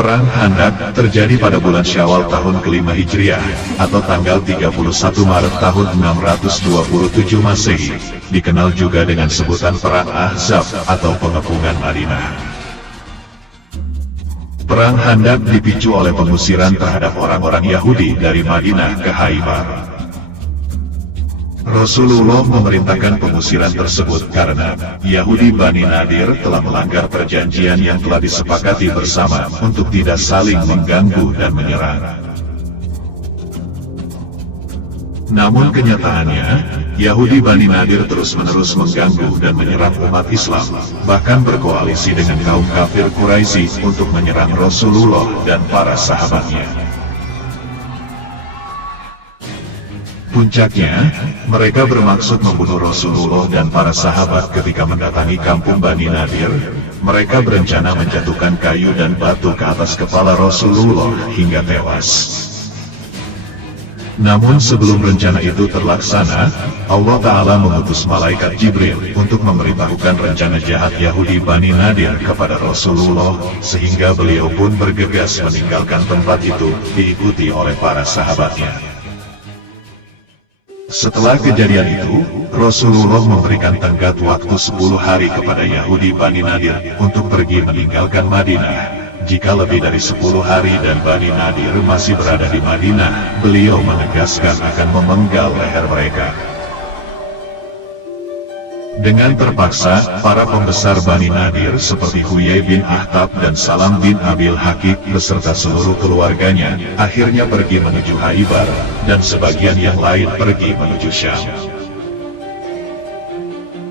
Perang Khandaq terjadi pada bulan Syawal tahun kelima Hijriah, atau tanggal 31 Maret tahun 627 Masehi, dikenal juga dengan sebutan Perang Ahzab atau Pengepungan Madinah. Perang Khandaq dipicu oleh pengusiran terhadap orang-orang Yahudi dari Madinah ke Khaybar. Rasulullah memerintahkan pengusiran tersebut karena Yahudi Bani Nadir telah melanggar perjanjian yang telah disepakati bersama untuk tidak saling mengganggu dan menyerang. Namun kenyataannya, Yahudi Bani Nadir terus-menerus mengganggu dan menyerang umat Islam, bahkan berkoalisi dengan kaum kafir Quraisy untuk menyerang Rasulullah dan para sahabatnya. Puncaknya, mereka bermaksud membunuh Rasulullah dan para sahabat ketika mendatangi kampung Bani Nadir. Mereka berencana menjatuhkan kayu dan batu ke atas kepala Rasulullah hingga tewas. Namun sebelum rencana itu terlaksana, Allah Ta'ala mengutus malaikat Jibril untuk memberitahukan rencana jahat Yahudi Bani Nadir kepada Rasulullah, sehingga beliau pun bergegas meninggalkan tempat itu, diikuti oleh para sahabatnya. Setelah kejadian itu, Rasulullah memberikan tenggat waktu 10 hari kepada Yahudi Bani Nadir untuk pergi meninggalkan Madinah. Jika lebih dari 10 hari dan Bani Nadir masih berada di Madinah, beliau menegaskan akan memenggal leher mereka. Dengan terpaksa, para pembesar Bani Nadir seperti Huyai bin Akhtab dan Salam bin Abil Hakik beserta seluruh keluarganya akhirnya pergi menuju Khaybar, dan sebagian yang lain pergi menuju Syam.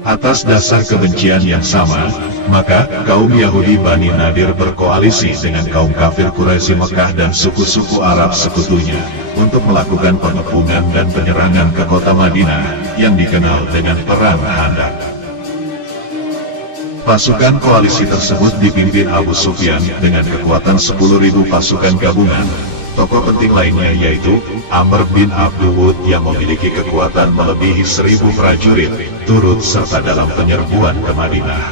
Atas dasar kebencian yang sama, maka kaum Yahudi Bani Nadir berkoalisi dengan kaum kafir Quraisy Mekah dan suku-suku Arab sekutunya untuk melakukan pengepungan dan penyerangan ke kota Madinah yang dikenal dengan Perang Khandaq. Pasukan koalisi tersebut dipimpin Abu Sufyan dengan kekuatan 10.000 pasukan gabungan. Tokoh penting lainnya yaitu Amr bin Abdul Wud yang memiliki kekuatan melebihi 1.000 prajurit, turut serta dalam penyerbuan ke Madinah.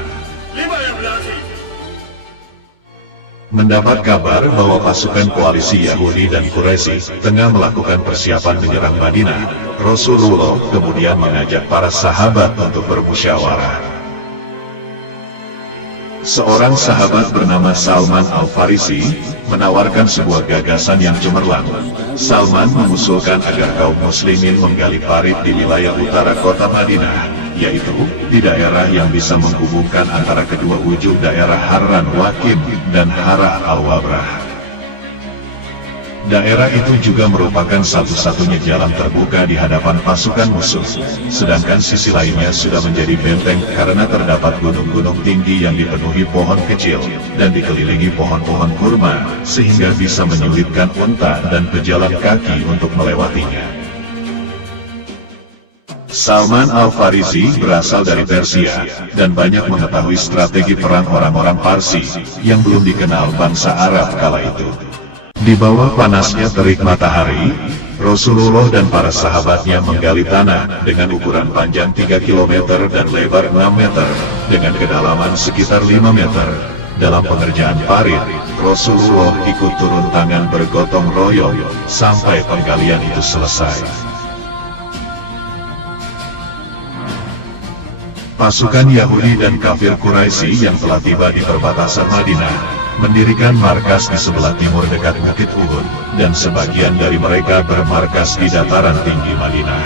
Mendapat kabar bahwa pasukan koalisi Yahudi dan Quraisy tengah melakukan persiapan menyerang Madinah, Rasulullah kemudian mengajak para sahabat untuk bermusyawarah. Seorang sahabat bernama Salman Al-Farisi menawarkan sebuah gagasan yang cemerlang. Salman mengusulkan agar kaum muslimin menggali parit di wilayah utara kota Madinah, yaitu di daerah yang bisa menghubungkan antara kedua ujung daerah Harran Waqim dan Harah Al-Wabrah. Daerah itu juga merupakan satu-satunya jalan terbuka di hadapan pasukan musuh, sedangkan sisi lainnya sudah menjadi benteng karena terdapat gunung-gunung tinggi yang dipenuhi pohon kecil, dan dikelilingi pohon-pohon kurma, sehingga bisa menyulitkan unta dan pejalan kaki untuk melewatinya. Salman Al-Farisi berasal dari Persia, dan banyak mengetahui strategi perang orang-orang Parsi, yang belum dikenal bangsa Arab kala itu. Di bawah panasnya terik matahari, Rasulullah dan para sahabatnya menggali tanah dengan ukuran panjang 3 km dan lebar 6 meter, dengan kedalaman sekitar 5 meter. Dalam pengerjaan parit, Rasulullah ikut turun tangan bergotong royong sampai penggalian itu selesai. Pasukan Yahudi dan kafir Quraisy yang telah tiba di perbatasan Madinah mendirikan markas di sebelah timur dekat Bukit Uhud, dan sebagian dari mereka bermarkas di dataran tinggi Madinah.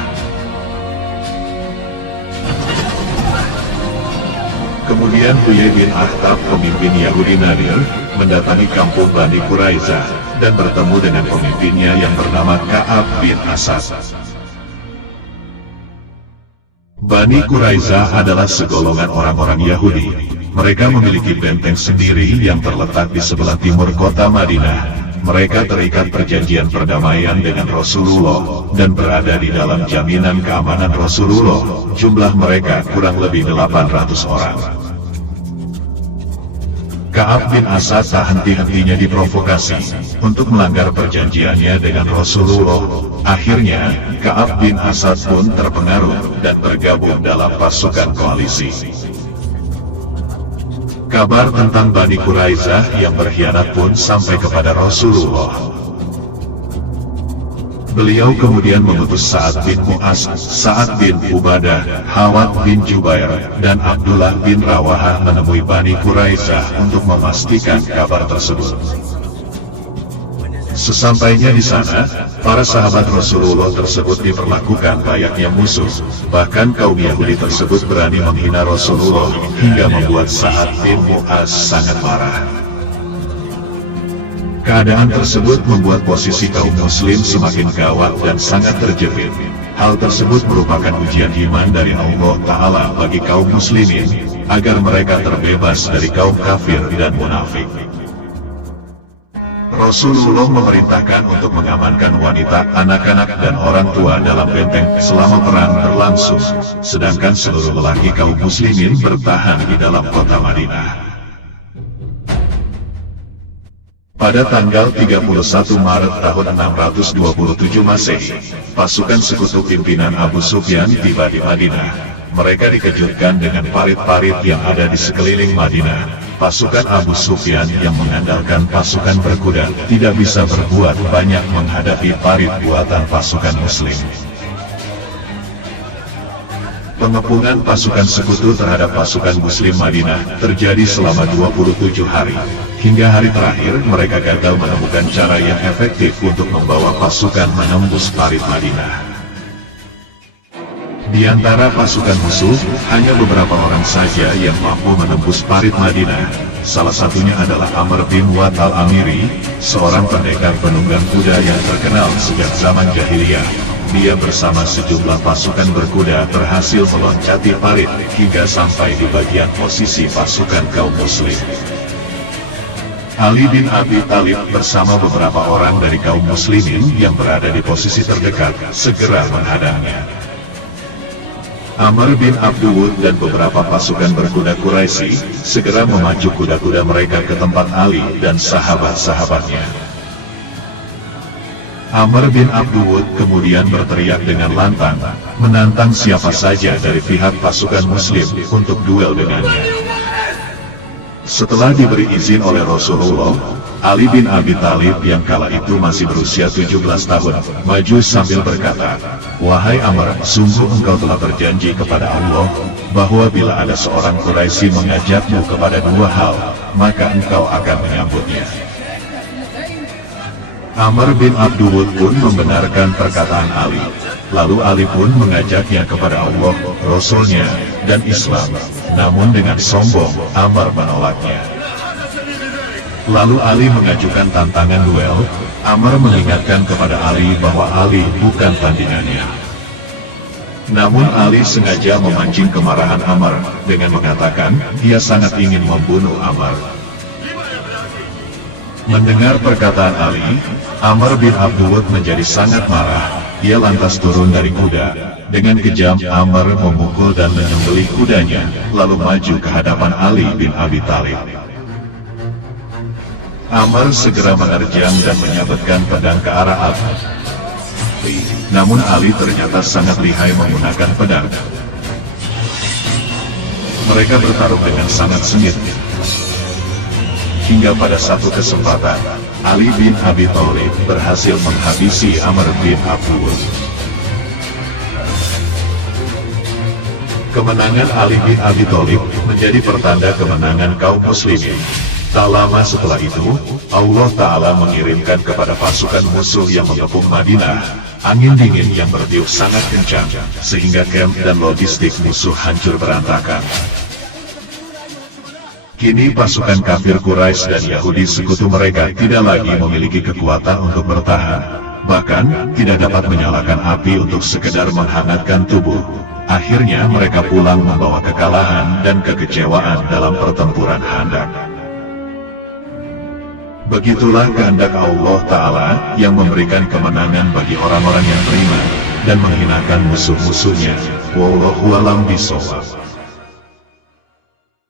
Kemudian Huyai bin Akhtab, pemimpin Yahudi Nadir, mendatangi kampung Bani Quraizah dan bertemu dengan pemimpinnya yang bernama Ka'ab bin Asad. Bani Quraizah adalah segolongan orang-orang Yahudi. Mereka memiliki benteng sendiri yang terletak di sebelah timur kota Madinah. Mereka terikat perjanjian perdamaian dengan Rasulullah, dan berada di dalam jaminan keamanan Rasulullah. Jumlah mereka kurang lebih 800 orang. Ka'ab bin Asad tak henti-hentinya diprovokasi untuk melanggar perjanjiannya dengan Rasulullah. Akhirnya, Ka'ab bin Asad pun terpengaruh dan bergabung dalam pasukan koalisi. Kabar tentang Bani Quraisyah yang berkhianat pun sampai kepada Rasulullah. Beliau kemudian mengutus Sa'ad bin Mu'az, Sa'ad bin Ubadah, Hawad bin Jubair, dan Abdullah bin Rawahah menemui Bani Quraisyah untuk memastikan kabar tersebut. Sesampainya di sana, para sahabat Rasulullah tersebut diperlakukan layaknya musuh. Bahkan kaum Yahudi tersebut berani menghina Rasulullah hingga membuat Sa'ad bin Mu'az sangat marah. Keadaan tersebut membuat posisi kaum muslim semakin gawat dan sangat terjepit. Hal tersebut merupakan ujian iman dari Allah Ta'ala bagi kaum muslimin, agar mereka terbebas dari kaum kafir dan munafik. Rasulullah memerintahkan untuk mengamankan wanita, anak-anak, dan orang tua dalam benteng selama perang berlangsung, sedangkan seluruh lelaki kaum muslimin bertahan di dalam kota Madinah. Pada tanggal 31 Maret tahun 627 Masehi, pasukan sekutu pimpinan Abu Sufyan tiba di Madinah. Mereka dikejutkan dengan parit-parit yang ada di sekeliling Madinah. Pasukan Abu Sufyan yang mengandalkan pasukan berkuda tidak bisa berbuat banyak menghadapi parit buatan pasukan Muslim. Pengepungan pasukan sekutu terhadap pasukan Muslim Madinah terjadi selama 27 hari. Hingga hari terakhir, mereka gagal menemukan cara yang efektif untuk membawa pasukan menembus parit Madinah. Di antara pasukan musuh, hanya beberapa orang saja yang mampu menembus parit Madinah. Salah satunya adalah Amr bin Wad al-Amiri, seorang pendekar penunggang kuda yang terkenal sejak zaman jahiliyah. Dia bersama sejumlah pasukan berkuda berhasil meloncati parit hingga sampai di bagian posisi pasukan kaum muslim. Ali bin Abi Thalib bersama beberapa orang dari kaum muslimin yang berada di posisi terdekat segera menghadangnya. Amr bin Abdul dan beberapa pasukan berkuda Quraisy segera memacu kuda-kuda mereka ke tempat Ali dan sahabat-sahabatnya. Amr bin Abdul kemudian berteriak dengan lantang, menantang siapa saja dari pihak pasukan muslim untuk duel dengannya. Setelah diberi izin oleh Rasulullah, Ali bin Abi Thalib yang kala itu masih berusia 17 tahun, maju sambil berkata, "Wahai Amr, sungguh engkau telah berjanji kepada Allah, bahwa bila ada seorang Quraisy mengajakmu kepada dua hal, maka engkau akan menyambutnya." Amr bin Abdul pun membenarkan perkataan Ali. Lalu Ali pun mengajaknya kepada Allah, Rasulnya, dan Islam. Namun dengan sombong, Amr menolaknya. Lalu Ali mengajukan tantangan duel. Amr mengingatkan kepada Ali bahwa Ali bukan tandingannya. Namun Ali sengaja memancing kemarahan Amr dengan mengatakan dia sangat ingin membunuh Amr. Mendengar perkataan Ali, Amr bin Abdul menjadi sangat marah. Ia lantas turun dari kuda. Dengan kejam Amr memukul dan menyembelih kudanya, lalu maju ke hadapan Ali bin Abi Thalib. Amr segera menerjang dan menyabetkan pedang ke arah Ali. Namun Ali ternyata sangat lihai menggunakan pedang. Mereka bertarung dengan sangat sengit. Hingga pada satu kesempatan, Ali bin Abi Thalib berhasil menghabisi Amr bin Abdul. Kemenangan Ali bin Abi Thalib menjadi pertanda kemenangan kaum muslimin. Tak lama setelah itu, Allah Ta'ala mengirimkan kepada pasukan musuh yang mengepung Madinah, angin dingin yang bertiup sangat kencang, sehingga camp dan logistik musuh hancur berantakan. Kini pasukan kafir Quraisy dan Yahudi sekutu mereka tidak lagi memiliki kekuatan untuk bertahan. Bahkan, tidak dapat menyalakan api untuk sekedar menghangatkan tubuh. Akhirnya mereka pulang membawa kekalahan dan kekecewaan dalam pertempuran Khandaq. Begitulah kehendak Allah Ta'ala yang memberikan kemenangan bagi orang-orang yang beriman dan menghinakan musuh-musuhnya. Wallahu a'lam bishawab.